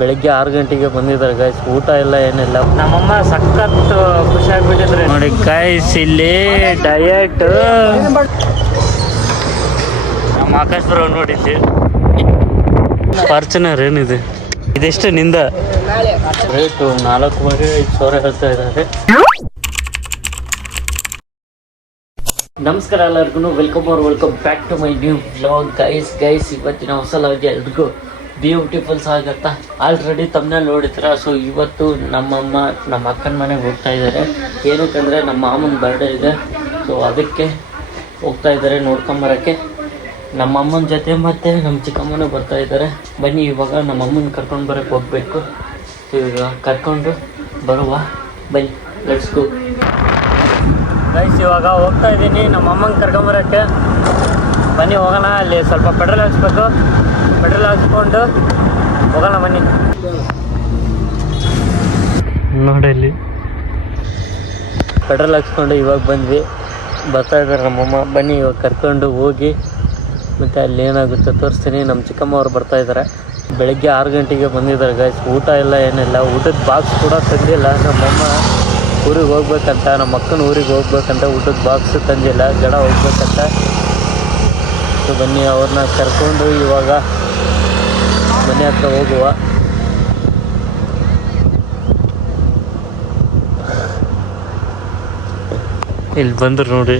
ಬೆಳಗ್ಗೆ 6 ಗಂಟೆಗೆ ಬಂದಿದ್ದಾರೆ ಗೈಸ್. ಊಟ ಇಲ್ಲ ಏನಿಲ್ಲ. ನಮ್ಮಮ್ಮ ಸಖತ್ ಖುಷಿ ಆಗ್ಬಿಟ್ಟಿದ್ರೆ ನೋಡಿ ಗೈಸ್. ಇಲ್ಲಿ ಡಯಟ್ ನಮ್ಮ ಆಕಾಶ್ ಬರೋ ನೋಡಿದ್ದೆ. ಫಾರ್ಚುನರ್ ಏನಿದೆ ಇದೆಷ್ಟು ನಿಂದ ರೇಟು 4,500 ಹೇಳ್ತಾ ಇದ್ದಾರೆ. ನಮಸ್ಕಾರ ಎಲ್ಲರಿಗೂ, welcome back to my new vlog guys. ಇವತ್ತಿನ ಹೊಸ ಲಾಗ್ಗೆ ಎಲ್ರಿಗೂ ಬ್ಯೂಟಿಫುಲ್ ಸ್ವಾಗತ. ಆಲ್ರೆಡಿ ತಮ್ಮನ್ನ ನೋಡಿದ್ರ. ಸೊ ಇವತ್ತು ನಮ್ಮಮ್ಮ ನಮ್ಮ ಅಕ್ಕನ ಮನೆಗೆ ಹೋಗ್ತಾ ಇದ್ದಾರೆ. ಏನಕ್ಕಂದರೆ ನಮ್ಮ ಮಾಮನ ಬರ್ಡೇ ಇದೆ. ಸೊ ಅದಕ್ಕೆ ಹೋಗ್ತಾ ಇದ್ದಾರೆ ನೋಡ್ಕೊಂಬರೋಕ್ಕೆ. ನಮ್ಮ ಅಮ್ಮನ ಜೊತೆ ಮತ್ತು ನಮ್ಮ ಚಿಕ್ಕಮ್ಮನೂ ಬರ್ತಾ ಇದ್ದಾರೆ. ಬನ್ನಿ ಇವಾಗ ನಮ್ಮ ಅಮ್ಮನ ಕರ್ಕೊಂಡು ಬರೋಕ್ಕೆ ಹೋಗಬೇಕು. ಈಗ ಕರ್ಕೊಂಡು ಬರುವ ಬನ್ನಿ, ಲೆಟ್ಸ್ ಗೋ ಗೈಸ್. ಇವಾಗ ಹೋಗ್ತಾ ಇದ್ದೀನಿ ನಮ್ಮ ಅಮ್ಮನ ಕರ್ಕೊಂಬರೋಕ್ಕೆ. ಬನ್ನಿ ಹೋಗೋಣ. ಅಲ್ಲಿ ಸ್ವಲ್ಪ ಪೆಟ್ರೋಲ್ ಹಾಕ್ಸ್ಬೇಕು. ಪೆಟ್ರೋಲ್ ಹಾಕ್ಸ್ಕೊಂಡು ಹೋಗೋಣ ಬನ್ನಿ. ನೋಡಿ ಇಲ್ಲಿ ಪೆಟ್ರೋಲ್ ಹಾಕ್ಸ್ಕೊಂಡು ಇವಾಗ ಬಂದ್ವಿ. ಬರ್ತಾ ಇದ್ದಾರೆ ನಮ್ಮಮ್ಮ. ಬನ್ನಿ ಇವಾಗ ಕರ್ಕೊಂಡು ಹೋಗಿ ಮತ್ತು ಅಲ್ಲಿ ಏನಾಗುತ್ತೆ ತೋರಿಸ್ತೀನಿ. ನಮ್ಮ ಚಿಕ್ಕಮ್ಮ ಅವ್ರು ಬರ್ತಾ ಇದ್ದಾರೆ. ಬೆಳಗ್ಗೆ 6 ಗಂಟೆಗೆ ಬಂದಿದ್ದಾರೆ ಗೈಸ್. ಊಟ ಇಲ್ಲ ಏನಿಲ್ಲ. ಊಟದ ಬಾಕ್ಸ್ ಕೂಡ ತಂದಿಲ್ಲ. ನಮ್ಮಮ್ಮ ಊರಿಗೆ ಹೋಗ್ಬೇಕಂತ, ನಮ್ಮ ಅಕ್ಕನ ಊರಿಗೆ ಹೋಗ್ಬೇಕಂತ ಊಟದ ಬಾಕ್ಸ್ ತಂದಿಲ್ಲ. ಜಡ ಹೋಗ್ಬೇಕಂತ. ಸೊ ಬನ್ನಿ ಅವ್ರನ್ನ ಕರ್ಕೊಂಡು ಇವಾಗ ಮನೆ ಹತ್ರ ಹೋಗುವ. ಇಲ್ಲಿ ಬಂದರು ನೋಡಿ.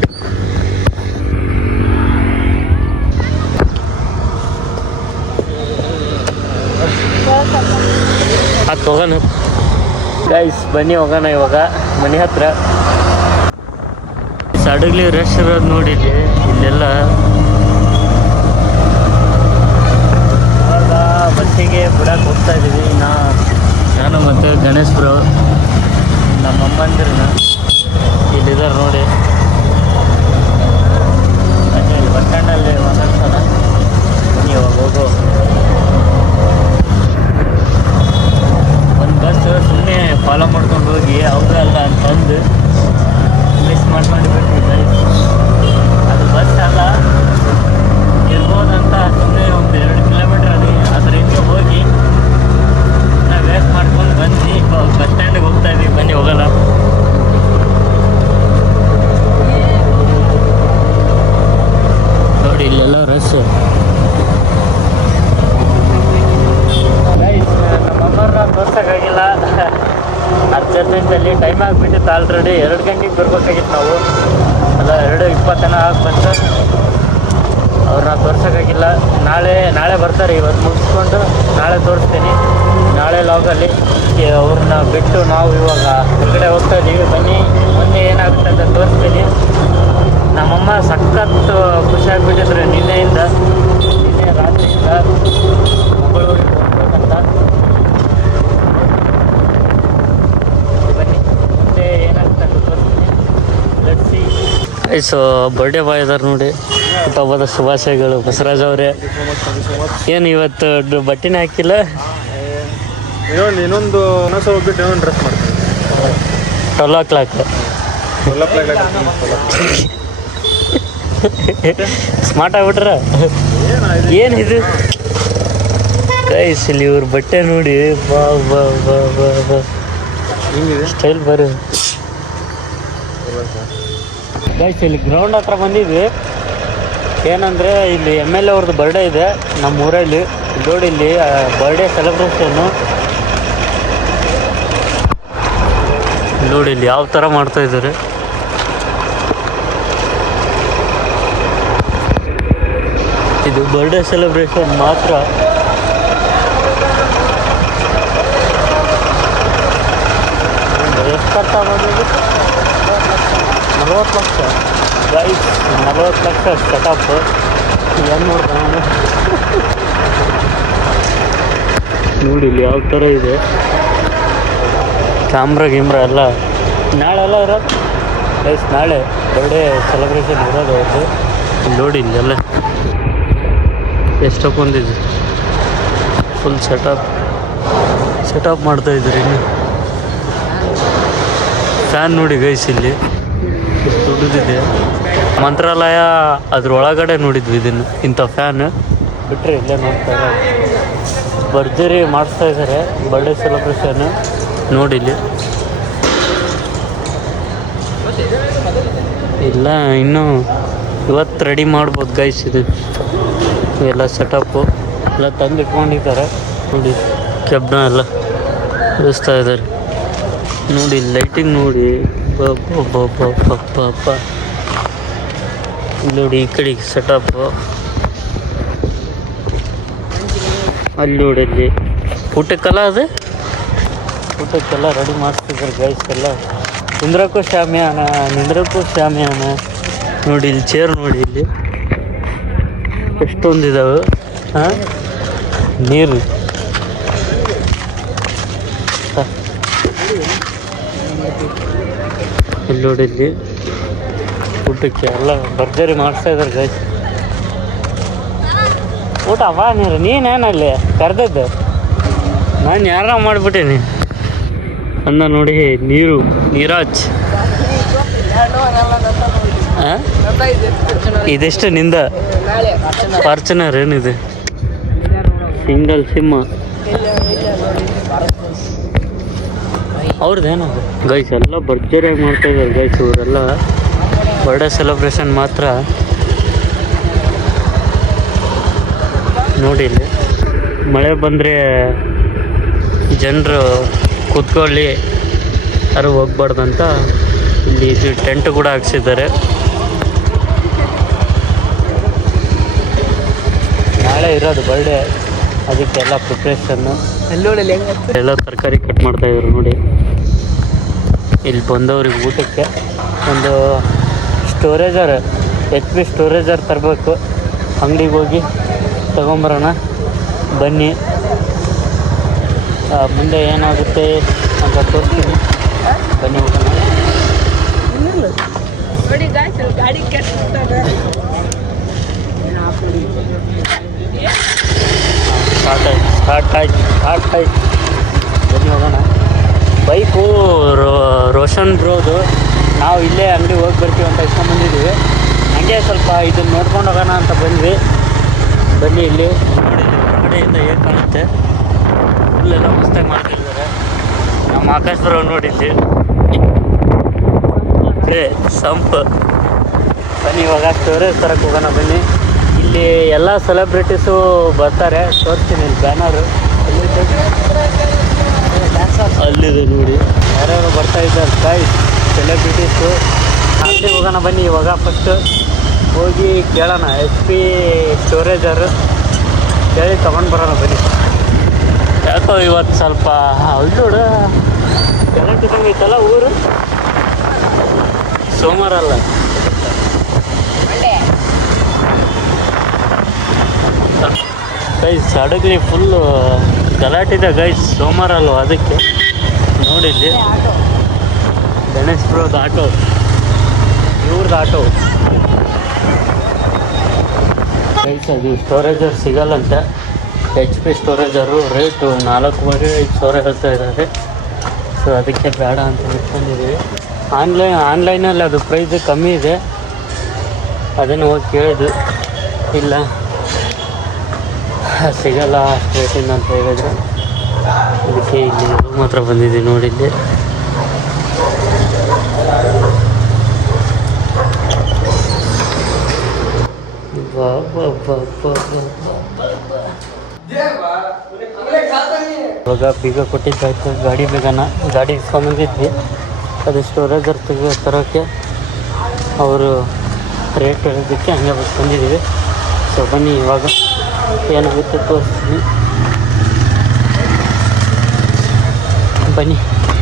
ಅದು ಹೋಗೋಣ ಗೈಸ್. ಬನ್ನಿ ಹೋಗೋಣ ಇವಾಗ ಮನೆ ಹತ್ರ. ಸಡಗ್ಲಿ ರಶ್ ಇರೋದು ನೋಡಿದ್ದೆ ಇಲ್ಲೆಲ್ಲ. ಇವಾಗ ಬಸ್ಸಿಗೆ ಬಿಡಕ್ಕೆ ಹೋಗ್ತಾ ಇದ್ದೀವಿ. ನಾನು ಮತ್ತು ಗಣೇಶ್ ಬ್ರೋ, ನಮ್ಮ ಅಮ್ಮಂದಿರನ್ನ ಇಲ್ಲಿದ್ದಾರೆ ನೋಡಿ. ಇಲ್ಲಿ ಬಸ್ ಸ್ಟ್ಯಾಂಡಲ್ಲಿ ಮಾತಾಡ್ಸೋಣ. ಬನ್ನಿ ಇವಾಗ ಹೋಗೋ. ಒಂದು ಬಸ್ ಸುಮ್ಮನೆ ಫಾಲೋ ಮಾಡ್ಕೊಂಡು ಹೋಗಿ ಅವ್ರಲ್ಲ ಅಂತಂದು ಮಿಸ್ ಮಾಡಿಬಿಟ್ವಿ ಗೈಸ್. ಅದು ಬಸ್ ಅಲ್ಲ ಇರ್ಬೋದಂತ ಸುಮ್ಮನೆ ಒಂದು 2 ಕಿಲೋಮೀಟ್ರ್ ಅದ್ರ ಹಿಂದೆ ಹೋಗಿ ನಾವು ವೇಸ್ಟ್ ಮಾಡ್ಕೊಂಡು ಬಂದು ಬಸ್ ಸ್ಟ್ಯಾಂಡಿಗೆ ಹೋಗ್ತಾ ಇದ್ದೀವಿ. ಬನ್ನಿ ಹೋಗೋಣ. ನೋಡಿ ಇಲ್ಲೆಲ್ಲ ರಶ್. ನಮ್ಮಮ್ಮವ್ರನ್ನ ತೋರ್ಸೋಕ್ಕಾಗಿಲ್ಲ. ಅರ್ಜೆಂಟಲ್ಲಿ ಟೈಮ್ ಆಗಿಬಿಟ್ಟಿತ್ತು. ಆಲ್ರೆಡಿ 2 ಗಂಟೆಗೆ ಬರ್ಬೇಕಾಗಿತ್ತು ನಾವು. ಅಲ್ಲ 2:20 ಆಗಿ ಬಂತು. ಅವ್ರನ್ನ ತೋರ್ಸೋಕ್ಕಾಗಿಲ್ಲ. ನಾಳೆ ಬರ್ತಾರೆ. ಇವತ್ತು ಮುಗಿಸ್ಕೊಂಡು ನಾಳೆ ತೋರಿಸ್ತೀನಿ. ನಾಳೆ ಲಾಗಲ್ಲಿ ಅವ್ರನ್ನ ಬಿಟ್ಟು ನಾವು ಇವಾಗ ಹೊರಗಡೆ ಹೋಗ್ತಾ ಇದ್ದೀವಿ. ಬನ್ನಿ ಮುಂದೆ ಏನಾಗುತ್ತೆ ಅಂತ ತೋರಿಸ್ತೀನಿ. ನಮ್ಮಮ್ಮ ಸಖತ್ ಖುಷಿಯಾಗಿಬಿಟ್ಟಿದ್ರೆ ನಿನ್ನೆ ರಾತ್ರಿಯಿಂದ ಮಂಗಳೂರಿಗೆ ಹೋಗ್ಬೇಕಂತ. ಬನ್ನಿ ಮುಂದೆ ಏನಾಗುತ್ತೆ ಅಂತ ತೋರಿಸ್ತೀನಿ. ಲೆಟ್ಸಿ. ಸೊ ಬರ್ಡೇ ಬಾಯ್ ಇದಾರೆ ನೋಡಿ. ಹುಟ್ಟುಹಬ್ಬದ ಶುಭಾಶಯಗಳು ಬಸವರಾಜ್ ಅವರೇ. ಏನು ಇವತ್ತು ಬಟ್ಟೆನೇ ಹಾಕಿಲ್ಲ? ಇನ್ನೊಂದು ಹೋಗ್ಬಿಟ್ಟು ಇನ್ನೊಂದು ಡ್ರೆಸ್ ಮಾಡ್ತೀನಿ. 12 o'clock ಸ್ಮಾರ್ಟ್ ಆಗ್ಬಿಟ್ರ. ಏನಿದು ಗೈಸ್? ಇಲ್ಲಿ ಇವ್ರ ಬಟ್ಟೆ ನೋಡಿ. ಬಾ ಬಾ ಬಾ ಬಾ ಬಾ ಸ್ಟೈಲ್ ಬರ್ರಿ ಗೈಸ್. ಇಲ್ಲಿ ಗ್ರೌಂಡ್ ಹತ್ರ ಬಂದಿದ್ವಿ. ಏನಂದರೆ ಇಲ್ಲಿ MLA ಅವ್ರದ್ದು ಬರ್ಡೇ ಇದೆ ನಮ್ಮ ಊರಲ್ಲಿ. ನೋಡಿ ಇಲ್ಲಿ ಬರ್ಡೇ ಸೆಲೆಬ್ರೇಷನ್ನು ನೋಡಿ ಇಲ್ಲಿ ಯಾವ ಥರ ಮಾಡ್ತಾ ಇದ್ದಾರೆ. ಇದು ಬರ್ಡೇ ಸೆಲೆಬ್ರೇಷನ್ ಮಾತ್ರ. ಎಷ್ಟು ಖರ್ಚು ಆಗೋದು? 40 ಲಕ್ಷ ಗೈಸ್. 40 ಲಕ್ಷ ಸೆಟಪ್. ಏನು ನೋಡ್ದೆ ನಾನು. ನೋಡಿ ಇಲ್ಲಿ ಯಾವ ಥರ ಇದೆ. ಕ್ಯಾಮ್ರಾ ಎಲ್ಲ ನಾಳೆ ಎಲ್ಲ ಇರೋದು ಗೈಸ್. ನಾಳೆ ಬರ್ಡೇ ಸೆಲೆಬ್ರೇಷನ್ ಇರೋದು ಅವ್ರದ್ದು. ನೋಡಿ ಇಲ್ಲೆಲ್ಲ ಎಷ್ಟೊಂದಿದೆ. ಫುಲ್ ಸೆಟಪ್ ಮಾಡ್ತಾಯಿದ್ರು. ಇನ್ನು ಫ್ಯಾನ್ ನೋಡಿ ಗೈಸ್ ಇಲ್ಲಿ ಎಷ್ಟು ದೊಡ್ಡದಿದೆ. ಮಂತ್ರಾಲಯ ಅದ್ರೊಳಗಡೆ ನೋಡಿದ್ವಿ ಇದನ್ನು. ಇಂಥ ಫ್ಯಾನ್ ಬಿಟ್ಟರೆ ಇಲ್ಲೇ ನೋಡ್ತಾರೆ. ಭರ್ಜರಿ ಮಾಡಿಸ್ತಾ ಇದ್ದಾರೆ ಬರ್ಡೇ ಸೆಲೆಬ್ರೇಷನ್. ನೋಡಿಲ್ಲಿ ಇಲ್ಲ ಇನ್ನೂ ಇವತ್ತು ರೆಡಿ ಮಾಡ್ಬೋದು ಗೈಸ್. ಇದು ಎಲ್ಲ ಸೆಟಪ್ಪು ಎಲ್ಲ ತಂದು ಇಟ್ಕೊಂಡಿದ್ದಾರೆ ನೋಡಿ. ಕೆಬ್ನ ಎಲ್ಲ ಇಳಿಸ್ತಾ ಇದ್ದಾರೆ ನೋಡಿ. ಲೈಟಿಂಗ್ ನೋಡಿ ಪಾಪ ನೋಡಿ. ಈ ಕಡೆ ಸೆಟಪ್ಪು ಅಲ್ಲಿ ನೋಡಿ. ಅಲ್ಲಿ ಊಟಕ್ಕೆಲ್ಲ ಅದು ಊಟಕ್ಕೆಲ್ಲ ರೆಡಿ ಮಾಡಿಸ್ತಿದ್ದಾರೆ ಗೈಸ್. ಎಲ್ಲ ನಿಂದ್ರಕ್ಕೂ ಶಾಮಿಯಾನ ನೋಡಿ. ಇಲ್ಲಿ ಚೇರ್ ನೋಡಿ, ಇಲ್ಲಿ ಎಷ್ಟೊಂದಿದ್ದಾವೆ. ಹಾಂ, ನೀರು ಇಲ್ಲಿ ನೋಡಿ. ಇಲ್ಲಿ ಊಟಕ್ಕೆ ಎಲ್ಲ ಭರ್ಜರಿ ಮಾಡಿಸ್ತಾ ಇದ್ದಾರೆ ಗೈಸ್. ಊಟ ಬಾ ನೀನೇನಲ್ಲಿ ಕರೆದದ್ದು ನಾನು ಯಾರ ಮಾಡಿಬಿಟ್ಟೇನಿ ಅಂದ ನೋಡಿ. ನೀರಾಜ್ ಇದೆಷ್ಟು ನಿಂದ ಫಾರ್ಚುನರ್ ಏನಿದೆ ಸಿಂಗಲ್ ಸಿಮ್ಮ ಅವ್ರದ್ದೇನದು ಗೈಸ್. ಎಲ್ಲ ಭರ್ಜರಿಯಾಗಿ ಮಾಡ್ತಾ ಇದ್ದಾರೆ ಗೈಸ್. ಇವರೆಲ್ಲ ಬರ್ಡೇ ಸೆಲೆಬ್ರೇಷನ್ ಮಾತ್ರ ನೋಡಿ. ಇಲ್ಲಿ ಮಳೆ ಬಂದರೆ ಜನರು ಕೂತ್ಕೊಳ್ಳಿ, ಯಾರು ಹೋಗ್ಬಾರ್ದಂತ ಇಲ್ಲಿ ಇದು ಟೆಂಟ್ ಕೂಡ ಹಾಕ್ಸಿದ್ದಾರೆ. ನಾಳೆ ಇರೋದು ಬರ್ಡೇ, ಅದಕ್ಕೆಲ್ಲ ಪ್ರಿಪ್ರೇಷನ್ನು. ಎಲ್ಲ ತರಕಾರಿ ಕಟ್ ಮಾಡ್ತಾಯಿದ್ರು ನೋಡಿ. ಇಲ್ಲಿ ಬಂದವ್ರಿಗೆ ಊಟಕ್ಕೆ ಒಂದು ಸ್ಟೋರೇಜರ್ HP ಸ್ಟೋರೇಜರ್ ತರಬೇಕು. ಅಂಗಡಿಗೆ ಹೋಗಿ ತಗೊಂಬರೋಣ ಬನ್ನಿ. ಮುಂದೆ ಏನಾಗುತ್ತೆ ಅಂತ ತೋರಿಸ್ತೀನಿ ಬನ್ನಿ. ಸ್ಟಾರ್ಟ್ ಆಯ್ತು ಬನ್ನಿ ಹೋಗೋಣ. ಬೈಕು ರೋಷನ್ ಬ್ರೋದು. ನಾವು ಇಲ್ಲೇ ಅಂಗಡಿ ಹೋಗಿ ಬರ್ತೀವಿ ಅಂತ ಇಸ್ಕೊಂಡ್ಬಂದಿದ್ದೀವಿ. ಹಂಗೆ ಸ್ವಲ್ಪ ಇದನ್ನು ನೋಡ್ಕೊಂಡು ಹೋಗೋಣ ಅಂತ ಬಂದ್ವಿ. ಬನ್ನಿ ಇಲ್ಲಿ ನೋಡಿ. ಹೊರಗಡೆಯಿಂದ ಹೇಗೆ ಕಾಣುತ್ತೆ. ಫುಲ್ಲೆಲ್ಲ ಮಸ್ತಾಗಿ ಮಾಡ್ತಿದ್ದಾರೆ. ನಮ್ಮ ಆಕಾಶ್ ಬ್ರೋ ನೋಡಿದ್ವಿ ಸಂಪು. ಬನ್ನಿ ಇವಾಗ ಸ್ಟೋರೇಜ್ ತರಕ್ಕೆ ಹೋಗೋಣ ಬನ್ನಿ. ಇಲ್ಲಿ ಎಲ್ಲ ಸೆಲೆಬ್ರಿಟೀಸು ಬರ್ತಾರೆ, ತೋರಿಸ್ತೀನಿ. ಇಲ್ಲಿ ಬ್ಯಾನರು ಅಲ್ಲಿದೆ ನೋಡಿ. ಯಾರ್ಯಾರು ಬರ್ತಾ ಇದ್ದಾರೆ ಗೈಸ್ ಸೆಲೆಬ್ರಿಟೀಸು. ಅಂಗಡಿಗೆ ಹೋಗೋಣ ಬನ್ನಿ. ಇವಾಗ ಫಸ್ಟು ಹೋಗಿ ಕೇಳೋಣ HP ಸ್ಟೋರೇಜರು ಕೇಳಿ ತೊಗೊಂಡು ಬರೋಣ ಬನ್ನಿ. ಯಾಕೋ ಇವತ್ತು ಸ್ವಲ್ಪ ಅಲ್ಲೋಡು ಗಲಾಟೆ ಐತಲ್ಲ ಊರು. ಸೋಮವಾರ ಅಲ್ಲ ಗೈಸ್. ಹಡಗಲಿ ಫುಲ್ಲು ಗಲಾಟಿದೆ ಗೈಸ್. ಸೋಮವಾರ ಅಲ್ವ ಅದಕ್ಕೆ ನೋಡಿದ್ವಿ. ಗಣೇಶ್ ಬ್ರೋದು ಆಟೋ, ಇವ್ರದ್ದು ಆಟೋ ಗೈಸ್. ಅದು ಸ್ಟೋರೇಜರ್ ಸಿಗಲ್ಲಂತೆ. HP ಸ್ಟೋರೇಜರು ರೇಟು 4,500 ಹೇಳ್ತಾ ಇದ್ದಾರೆ. ಸೊ ಅದಕ್ಕೆ ಬೇಡ ಅಂತ ಇಟ್ಕೊಂಡಿದ್ದೀವಿ. ಆನ್ಲೈನಲ್ಲಿ ಅದು ಪ್ರೈಸ್ ಕಮ್ಮಿ ಇದೆ, ಅದನ್ನು ಹೋಗಿ ಕೇಳಿದ್ದು. ಇಲ್ಲ ಸಿಗಲ್ಲ ರೇಟಿಂದ ಅಂತ ಹೇಳಿದ್ರು. ಅದಕ್ಕೆ ಇಲ್ಲಿ ರೂಮ್ ಹತ್ರ ಬಂದಿದ್ದೀವಿ ನೋಡಿ. ಇಲ್ಲಿ ಇವಾಗ ಬೀಗ ಕೊಟ್ಟಿದ್ದಾಯ್ತು. ಗಾಡಿ ಬೇಗನ ಗಾಡಿ ಇಸ್ಕೊಂಬಂದಿದ್ವಿ. ಅದು ಸ್ಟೋರೇಜರ್ ತರೋಕ್ಕೆ ಅವರು ರೇಟ್ ಹೇಳಿದ್ದಕ್ಕೆ ಹಂಗೆ ಬಂದಿದ್ದೀವಿ. ಸೊ ಬನ್ನಿ ಇವಾಗ ಏನಾಗುತ್ತೆ ತೋರಿಸ್ತೀನಿ. ಬನ್ನಿ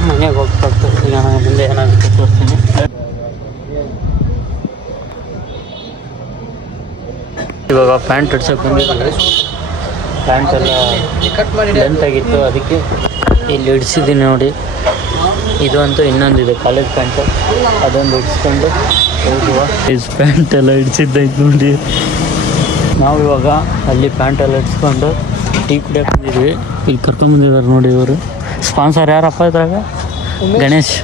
ಮನೆಗೆ ಹೋಗ್ತಾ ತೋರಿಸ್ತೀನಿ. ಮುಂದೆ ಏನಾಗುತ್ತೆ ತೋರಿಸ್ತೀನಿ. ಇವಾಗ ಪ್ಯಾಂಟ್ ಹಿಡ್ಸೋಕೆ ಬಂದಿದ್ದೀವಿ. ಪ್ಯಾಂಟ್ ಎಲ್ಲ ಲೆಂತ್ ಆಗಿತ್ತು, ಅದಕ್ಕೆ ಇಲ್ಲಿ ಹಿಡ್ಸಿದ್ದೀನಿ ನೋಡಿ. ಇದು ಅಂತೂ ಇನ್ನೊಂದಿದೆ ಕಾಲೇಜ್ ಪ್ಯಾಂಟು, ಅದೊಂದು ಹಿಡ್ಸ್ಕೊಂಡು ಹೋಗುವ. ಪ್ಯಾಂಟ್ ಎಲ್ಲ ಹಿಡ್ಸಿದ್ದೈತೆ ನೋಡಿ. ನಾವು ಇವಾಗ ಅಲ್ಲಿ ಪ್ಯಾಂಟ್ ಎಲ್ಲ ಹಿಡ್ಸ್ಕೊಂಡು ಟೀ ಕುಡಿಯೋಕೆ ಬಂದಿದ್ವಿ. ಇಲ್ಲಿ ಕರ್ಕೊಂಬಂದಿದ್ದಾರೆ ನೋಡಿ ಇವರು. ಸ್ಪಾನ್ಸರ್ ಯಾರಪ್ಪ ಇದ್ರಾಗ? ಗಣೇಶ್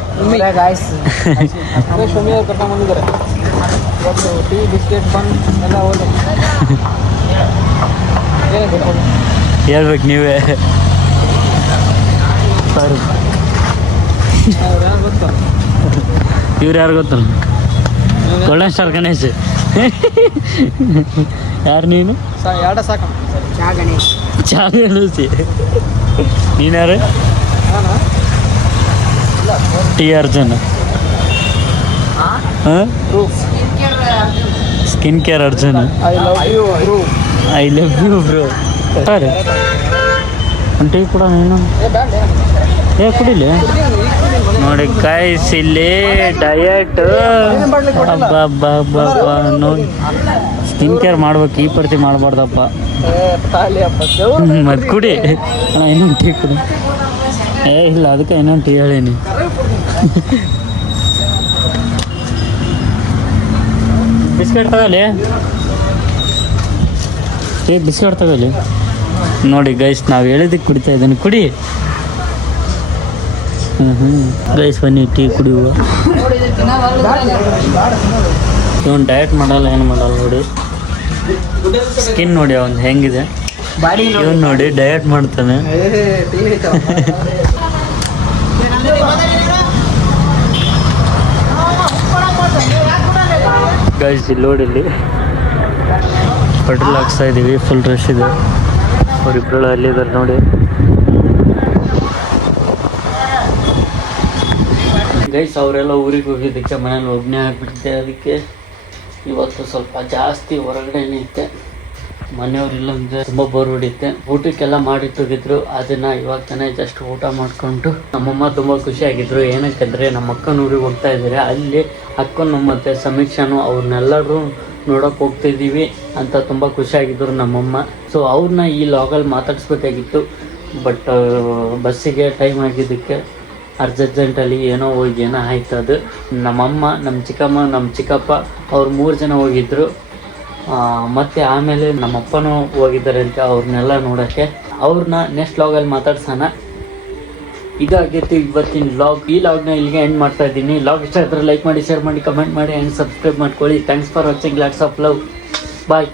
ಕರ್ಕೊಂಬಂದಿದ್ದಾರೆ. ಟೀ ಬಿಸ್ಕೆಟ್ ಬನ್ ಎಲ್ಲ ಹೋದ ಹೇಳ್ಬೇಕು ನೀವೇ. ಸರ್ ಇವ್ರು ಯಾರು ಗೊತ್ತಲ್ಲ, ಗೋಲ್ಡನ್ ಸ್ಟಾರ್ ಗಣೇಶ್. ಯಾರು ನೀನು? ಚಾ ಗಣೇಶಿ. ನೀನ್ಯಾರು? ಟಿ ಅರ್ಜುನ್. ಹಾಂ, skin care Arjun. I love you bro. ಸರಿ ಒಂದು ಟೀ ಕೂಡ ನೀನು ಕುಡಿಲಿ. ನೋಡಿ ಗೈಸ್, ಇಲ್ಲಿ ಡಯಟ್ ನೋಡಿ, ಸ್ಕಿನ್ ಕೇರ್ ಮಾಡ್ಬೇಕು, ಈ ಪರ್ತಿ ಮಾಡಬಾರ್ದಪ್ಪ. ಮತ್ತೆ ಕುಡಿ ಅಣ್ಣ, ಇನ್ನೊಂದು ಟೀ ಕುಡಿ. ಇಲ್ಲ, ಅದಕ್ಕೆ ಇನ್ನೊಂದು ಟೀ ಹೇಳೀನಿ. ಬಿಸ್ಕೆಟ್ ತಗೊಳ್ಳಿ, ಬಿಸ್ಕೆಟ್ ತಗೊಳ್ಳಿ. ನೋಡಿ ಗೈಸ್, ನಾವು ಹೇಳಿದ್ದಕ್ಕೆ ಕುಡಿತಾ ಇದ್ದೀನಿ, ಕುಡಿ. ಗೈಸ್ ಬನ್ನಿ ಟೀ ಕುಡಿಯುವ. ಇವನು ಡಯಟ್ ಮಾಡಲ್ಲ, ಏನು ಮಾಡಲ್ಲ. ನೋಡಿ ಸ್ಕಿನ್ ನೋಡಿ ಅವನು ಹೆಂಗಿದೆ. ಇವನು ನೋಡಿ ಡಯಟ್ ಮಾಡ್ತಾನೆ. ಗೈಸ್ ಇಲ್ಲಿ ನೋಡಿ, ಇಲ್ಲಿ ಪೆಟ್ರೋಲ್ ಹಾಕ್ಸ್ತಾ ಇದ್ದೀವಿ, ಫುಲ್ ರಶ್ ಇದೆ. ಅವರಿಬ್ಬರು ಅಲ್ಲಿದ್ದಾರೆ ನೋಡಿ. ಗೈಸ್ ಅವರೆಲ್ಲ ಊರಿಗೆ ಹೋಗಿದ್ದಕ್ಕೆ ಮನೇಲಿ ಒಬ್ಬನೇ ಆಗಿಬಿಟ್ಟಿದ್ದೆ. ಅದಕ್ಕೆ ಇವತ್ತು ಸ್ವಲ್ಪ ಜಾಸ್ತಿ ಹೊರಗಡೆನೇ ಇದ್ದೆ. ಮನೆಯವರಿಲ್ಲ ಅಂದರೆ ತುಂಬ ಬೋರ್ ಹೊಡಿಯುತ್ತೆ. ಊಟಕ್ಕೆಲ್ಲ ಮಾಡಿಟ್ಟೋಗಿದ್ರು, ಅದನ್ನು ಇವಾಗ ತಾನೇ ಜಸ್ಟ್ ಊಟ ಮಾಡಿಕೊಂಡು ನಮ್ಮಮ್ಮ ತುಂಬ ಖುಷಿಯಾಗಿದ್ದರು. ಏನಕ್ಕೆಂದರೆ ನಮ್ಮ ಅಕ್ಕನ ಊರಿಗೆ ಹೋಗ್ತಾ ಇದ್ದಾರೆ. ಅಲ್ಲಿ ಅಕ್ಕನ ಮತ್ತು ಸಮೀಕ್ಷಾನು ಅವ್ರನ್ನೆಲ್ಲರೂ ನೋಡೋಕೆ ಹೋಗ್ತಿದ್ದೀವಿ ಅಂತ ತುಂಬ ಖುಷಿಯಾಗಿದ್ದರು ನಮ್ಮಮ್ಮ. ಸೊ ಅವ್ರನ್ನ ಈ ಲಾಗಲ್ಲಿ ಮಾತಾಡಿಸ್ಬೇಕಾಗಿತ್ತು, ಬಟ್ ಬಸ್ಸಿಗೆ ಟೈಮ್ ಆಗಿದ್ದಕ್ಕೆ ಅರ್ಜೆಂಟಲ್ಲಿ ಏನೋ ಆಯ್ತು. ಅದು ನಮ್ಮಮ್ಮ, ನಮ್ಮ ಚಿಕ್ಕಮ್ಮ, ನಮ್ಮ ಚಿಕ್ಕಪ್ಪ ಅವ್ರು 3 ಜನ ಹೋಗಿದ್ದರು. ಮತ್ತು ಆಮೇಲೆ ನಮ್ಮಪ್ಪನೂ ಹೋಗಿದ್ದಾರೆ ಅಂತ ಅವ್ರನ್ನೆಲ್ಲ ನೋಡೋಕ್ಕೆ. ಅವ್ರನ್ನ ನೆಕ್ಸ್ಟ್ ಲಾಗಲ್ಲಿ ಮಾತಾಡ್ಸೋಣ. ಇದಾಗಿತ್ತು ಇವತ್ತಿನ ಲಾಗ್. ಈ ಲಾಗ್ನ ಇಲ್ಲಿಗೆ ಎಂಡ್ ಮಾಡ್ತಾ ಇದ್ದೀನಿ. ಲಾಗ್ ಇಷ್ಟ ಆದರೆ ಲೈಕ್ ಮಾಡಿ, ಶೇರ್ ಮಾಡಿ, ಕಮೆಂಟ್ ಮಾಡಿ ಆ್ಯಂಡ್ ಸಬ್ಸ್ಕ್ರೈಬ್ ಮಾಡ್ಕೊಳ್ಳಿ. Thanks for watching. Lots of love. Bye.